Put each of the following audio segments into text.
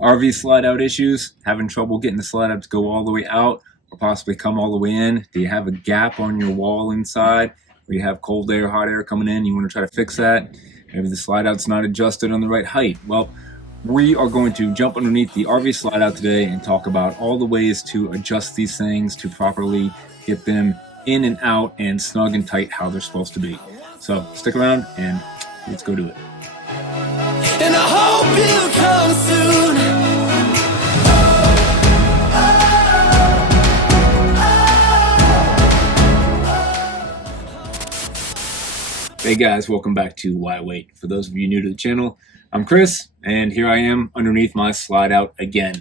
RV slide out issues, having trouble getting the slide out to go all the way out or possibly come all the way in. Do you have a gap on your wall inside where you have cold air, hot air coming in? You want to try to fix that. Maybe the slide out's not adjusted on the right height. Well, we are going to jump underneath the RV slide out today and talk about all the ways to adjust these things to properly get them in and out and snug and tight how they're supposed to be. So stick around and let's go do it. And I hope you come soon. Hey guys, welcome back to Why Wait. For those of you new to the channel, I'm Chris, and here I am underneath my slide out again.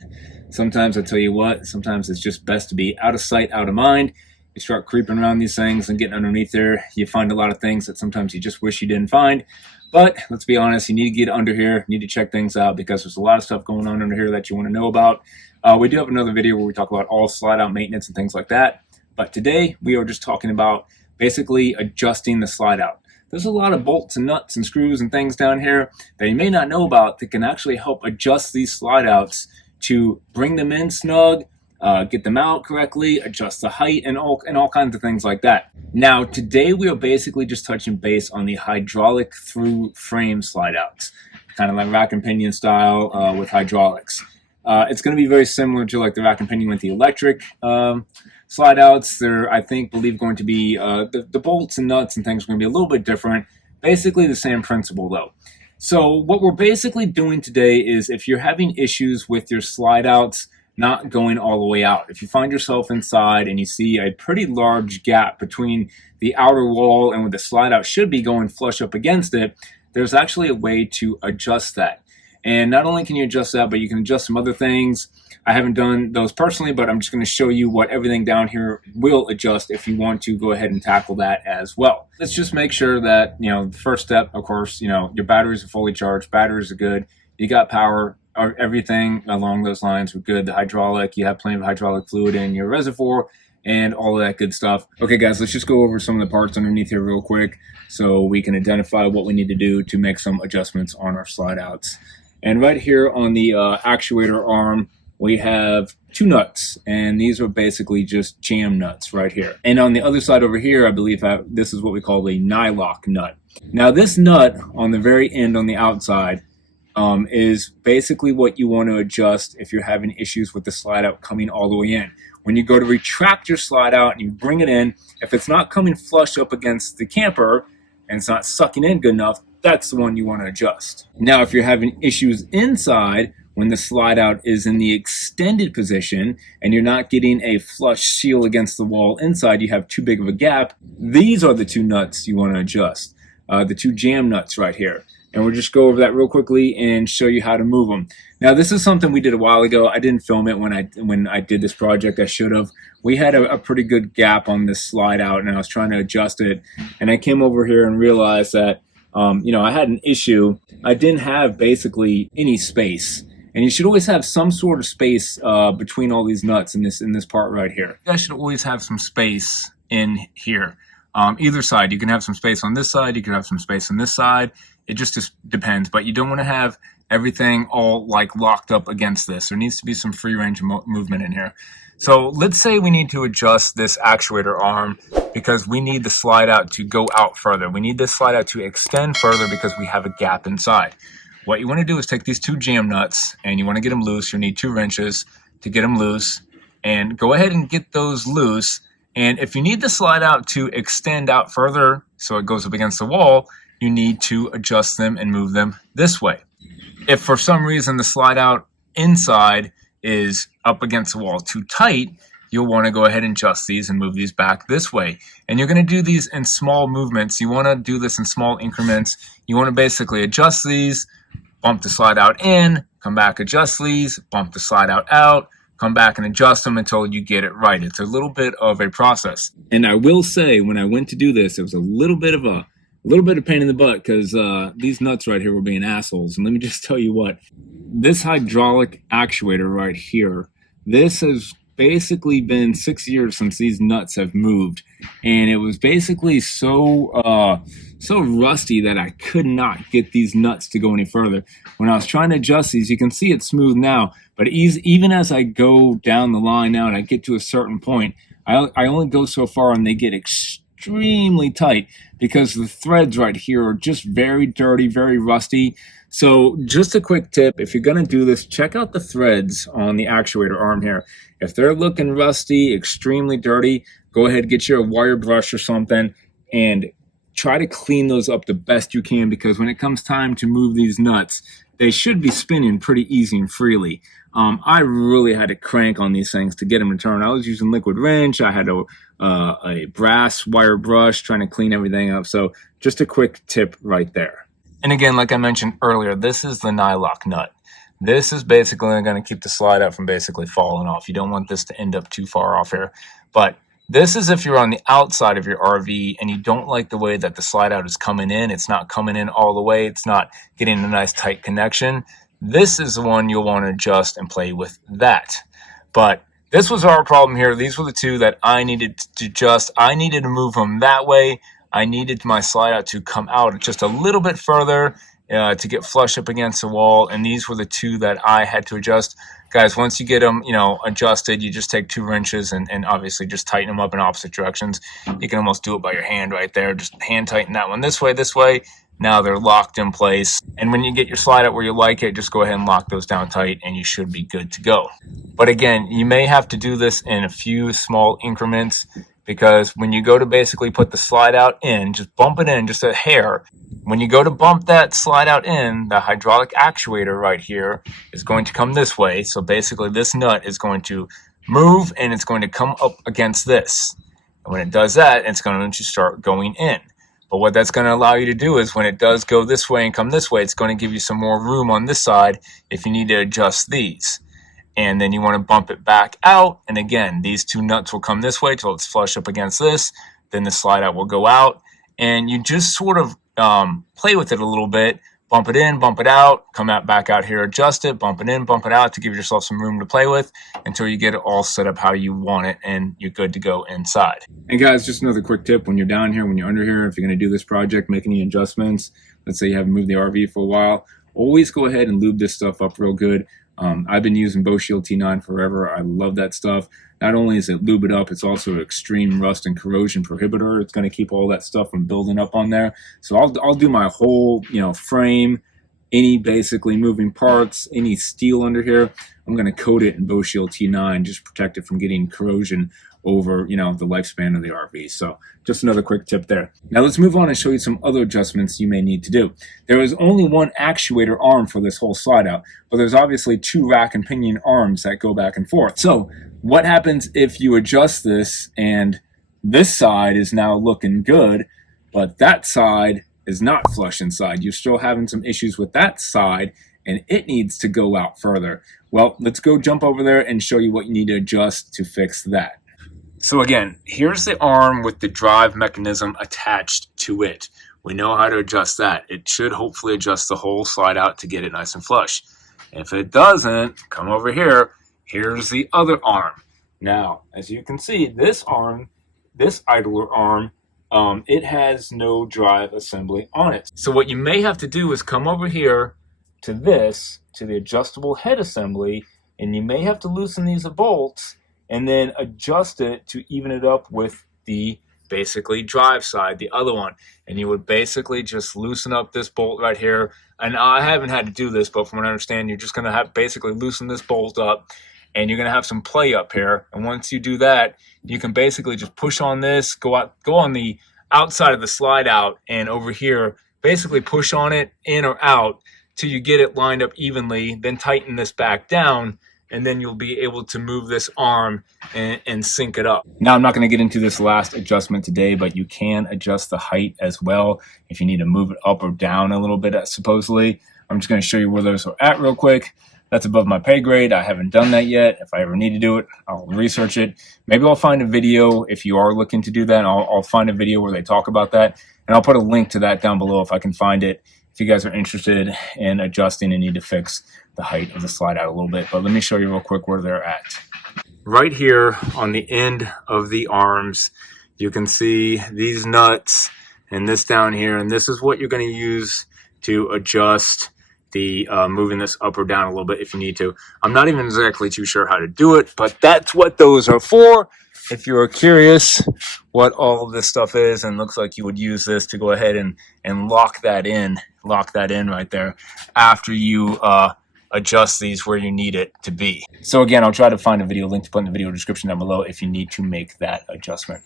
Sometimes I tell you what, sometimes it's just best to be out of sight, out of mind. You start creeping around these things and getting underneath there, you find a lot of things that sometimes you just wish you didn't find. But let's be honest, you need to get under here, you need to check things out because there's a lot of stuff going on under here that you want to know about. We do have another video where we talk about all slide out maintenance and things like that. But today we are just talking about basically adjusting the slide out. There's a lot of bolts and nuts and screws and things down here that you may not know about that can actually help adjust these slide outs to bring them in snug, get them out correctly, adjust the height, and all kinds of things like that. Now, today we are basically just touching base on the hydraulic through frame slide outs, kind of like rack and pinion style with hydraulics. It's going to be very similar to like the rack and pinion with the electric slide outs. They're, I believe going to be, the bolts and nuts and things are going to be a little bit different. Basically the same principle though. So what we're basically doing today is if you're having issues with your slide outs not going all the way out, if you find yourself inside and you see a pretty large gap between the outer wall and where the slide out should be going flush up against it, there's actually a way to adjust that. And not only can you adjust that, but you can adjust some other things. I haven't done those personally, but I'm just going to show you what everything down here will adjust if you want to go ahead and tackle that as well. Let's just make sure that, the first step, of course, your batteries are fully charged, batteries are good, you got power, everything along those lines are good. The hydraulic, you have plenty of hydraulic fluid in your reservoir and all of that good stuff. Okay guys, let's just go over some of the parts underneath here real quick so we can identify what we need to do to make some adjustments on our slide outs. And right here on the actuator arm, we have two nuts, and these are basically just jam nuts right here. And on the other side over here, I believe this is what we call a nylock nut. Now this nut on the very end on the outside is basically what you want to adjust if you're having issues with the slide out coming all the way in. When you go to retract your slide out and you bring it in, if it's not coming flush up against the camper and it's not sucking in good enough, that's the one you want to adjust. Now, if you're having issues inside, when the slide out is in the extended position and you're not getting a flush seal against the wall inside, you have too big of a gap, these are the two nuts you want to adjust, the two jam nuts right here. And we'll just go over that real quickly and show you how to move them. Now, this is something we did a while ago. I didn't film it when I did this project. I should have. We had a pretty good gap on this slide out, and I was trying to adjust it. And I came over here and realized that I had an issue. I didn't have basically any space. And you should always have some sort of space between all these nuts in this part right here. You guys should always have some space in here. Either side, you can have some space on this side, you can have some space on this side. It just depends, but you don't want to have everything all like locked up against this. There needs to be some free range of movement in here. So let's say we need to adjust this actuator arm because we need the slide out to go out further. We need this slide out to extend further because we have a gap inside. What you want to do is take these two jam nuts and you want to get them loose. You need 2 wrenches to get them loose, and go ahead and get those loose. And if you need the slide out to extend out further so it goes up against the wall, you need to adjust them and move them this way. If for some reason the slide out inside is up against the wall too tight, you'll want to go ahead and adjust these and move these back this way. And you're going to do these in small movements. You want to do this in small increments. You want to basically adjust these, bump the slide out in, come back, adjust these, bump the slide out, come back and adjust them until you get it right. It's a little bit of a process. And I will say, when I went to do this, it was a little bit of pain in the butt because these nuts right here were being assholes. And let me just tell you what, this hydraulic actuator right here, this has basically been 6 years since these nuts have moved, and it was basically so rusty that I could not get these nuts to go any further. When I was trying to adjust these, you can see it's smooth now, but even as I go down the line now and I get to a certain point, I only go so far and they get extremely tight because the threads right here are just very dirty, very rusty. So just a quick tip, if you're going to do this, check out the threads on the actuator arm here. If they're looking rusty, extremely dirty, go ahead, get your wire brush or something and try to clean those up the best you can, because when it comes time to move these nuts, they should be spinning pretty easy and freely. I really had to crank on these things to get them to turn. I was using liquid wrench. I had a brass wire brush trying to clean everything up. So just a quick tip right there. And again, like I mentioned earlier, this is the nylock nut. This is basically going to keep the slide out from basically falling off. You don't want this to end up too far off here. But this is if you're on the outside of your RV and you don't like the way that the slide out is coming in. It's not coming in all the way. It's not getting a nice tight connection. This is the one you'll want to adjust and play with that. But this was our problem here. These were the two that I needed to adjust. I needed to move them that way. I needed my slide out to come out just a little bit further to get flush up against the wall. And these were the two that I had to adjust. Guys, once you get them, adjusted, you just take 2 wrenches and obviously just tighten them up in opposite directions. You can almost do it by your hand right there. Just hand tighten that one this way. Now they're locked in place. And when you get your slide out where you like it, just go ahead and lock those down tight and you should be good to go. But again, you may have to do this in a few small increments, because when you go to basically put the slide out in, just bump it in just a hair. When you go to bump that slide out in, the hydraulic actuator right here is going to come this way. So basically this nut is going to move and it's going to come up against this. And when it does that, it's going to start going in. But what that's going to allow you to do is when it does go this way and come this way, it's going to give you some more room on this side if you need to adjust these. And then you want to bump it back out. And again, these 2 nuts will come this way till it's flush up against this. Then the slide out will go out. And you just sort of play with it a little bit. Bump it in, bump it out, come out back out here, adjust it, bump it in, bump it out to give yourself some room to play with until you get it all set up how you want it and you're good to go inside. And guys, just another quick tip: when you're down here, when you're under here, if you're going to do this project, make any adjustments, let's say you haven't moved the RV for a while, always go ahead and lube this stuff up real good. I've been using Bosch Shield T9 forever. I love that stuff. Not only is it lubed up, it's also an extreme rust and corrosion prohibitor. It's going to keep all that stuff from building up on there. So I'll do my whole frame, any basically moving parts, any steel under here, I'm going to coat it in Bosch Shield T9, just protect it from getting corrosion over the lifespan of the RV. So just another quick tip there. Now let's move on and show you some other adjustments you may need to do. There is only one actuator arm for this whole slide out, but there's obviously 2 rack and pinion arms that go back and forth. So what happens if you adjust this and this side is now looking good, but that side is not flush inside? You're still having some issues with that side and it needs to go out further. Well, let's go jump over there and show you what you need to adjust to fix that. So again, here's the arm with the drive mechanism attached to it. We know how to adjust that. It should hopefully adjust the whole slide out to get it nice and flush. If it doesn't, come over here. Here's the other arm. Now, as you can see, this arm, this idler arm, it has no drive assembly on it. So what you may have to do is come over here to this, to the adjustable head assembly, and you may have to loosen these bolts and then adjust it to even it up with the basically drive side, the other one. And you would basically just loosen up this bolt right here. And I haven't had to do this, but from what I understand, you're just going to have basically loosen this bolt up and you're going to have some play up here. And once you do that, you can basically just push on this, go on the outside of the slide out, and over here, basically push on it in or out till you get it lined up evenly, then tighten this back down, and then you'll be able to move this arm and sync it up. Now, I'm not going to get into this last adjustment today, but you can adjust the height as well if you need to move it up or down a little bit, supposedly. I'm just going to show you where those are at real quick. That's above my pay grade. I haven't done that yet. If I ever need to do it, I'll research it. Maybe I'll find a video if you are looking to do that. I'll find a video where they talk about that, and I'll put a link to that down below if I can find it, if you guys are interested in adjusting and need to fix the height of the slide out a little bit. But let me show you real quick where they're at. right here on the end of the arms, you can see these nuts and this down here, and this is what you're going to use to adjust the moving this up or down a little bit if you need to. I'm not even exactly too sure how to do it, but that's what those are for. If you're curious what all of this stuff is, and looks like you would use this to go ahead and lock that in right there after you adjust these where you need it to be. So again, I'll try to find a video link to put in the video description down below if you need to make that adjustment.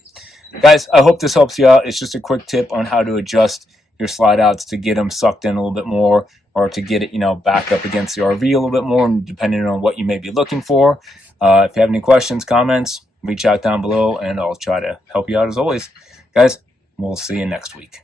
Guys, I hope this helps you out. It's just a quick tip on how to adjust your slide outs to get them sucked in a little bit more, or to get it, back up against the RV a little bit more, depending on what you may be looking for. If you have any questions, comments, reach out down below, and I'll try to help you out as always. Guys, we'll see you next week.